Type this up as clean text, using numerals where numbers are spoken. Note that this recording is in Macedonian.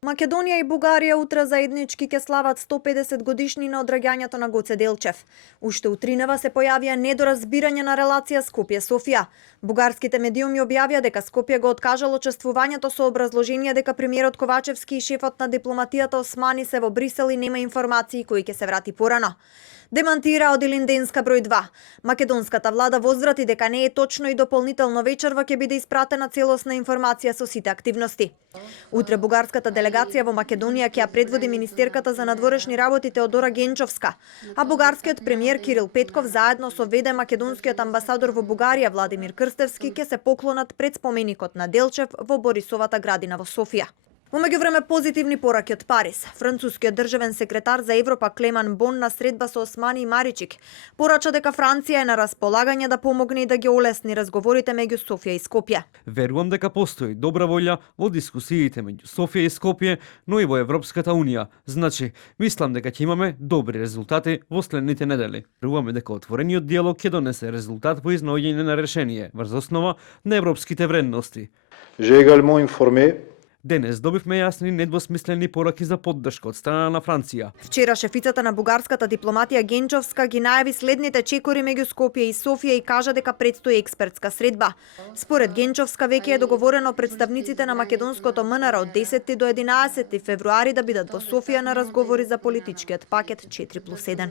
Македонија и Бугарија утре заеднички ќе слават 150 годишнина од раѓањето на Гоце Делчев. Уште утринава се појавија недоразбирање на релација Скопје-Софија. Бугарските медиуми објавија дека Скопје го откажало чествувањето со образложение дека премиерот Ковачевски и шефот на дипломатијата Османи се во Брисел и нема информации кои ќе се врати порано. Демантира од Илинденска број 2. Македонската влада возврати дека не е точно и дополнително вечерва ќе биде испратена целосна информација со сите активности. Утре бугарската делегација во Македонија ќе ја предводи министерката за надворешни работи Теодора Генчовска, а бугарскиот премиер Кирил Петков заедно со веде македонскиот амбасадор во Бугарија Владимир Крстевски ќе се поклонат пред споменикот на Делчев во Борисовата градина во Софија. Во меѓувреме позитивни пораки од Париз. Францускиот државен секретар за Европа Клеман Бон на средба со Османи и Маричик порача дека Франција е на располагање да помогне и да ги олесни разговорите меѓу Софија и Скопје. Верувам дека постои добра волја во дискусиите меѓу Софија и Скопје, но и во Европската унија. Значи, мислам дека ќе имаме добри резултати во следните недели. Веруваме дека отворениот диалог ќе донесе резултат во изнаоѓање на решение врз основа на европските вредности. J'ai également informé Денес добивме јасни недвосмислени пораки за поддршка од страна на Франција. Вчера шефицата на бугарската дипломатија Генчовска ги најави следните чекори меѓу Скопје и Софија и кажа дека предстои експертска средба. Според Генчовска веќе е договорено представниците на македонското МНР од 10 до 11 февруари да бидат во Софија на разговори за политичкиот пакет 4+1.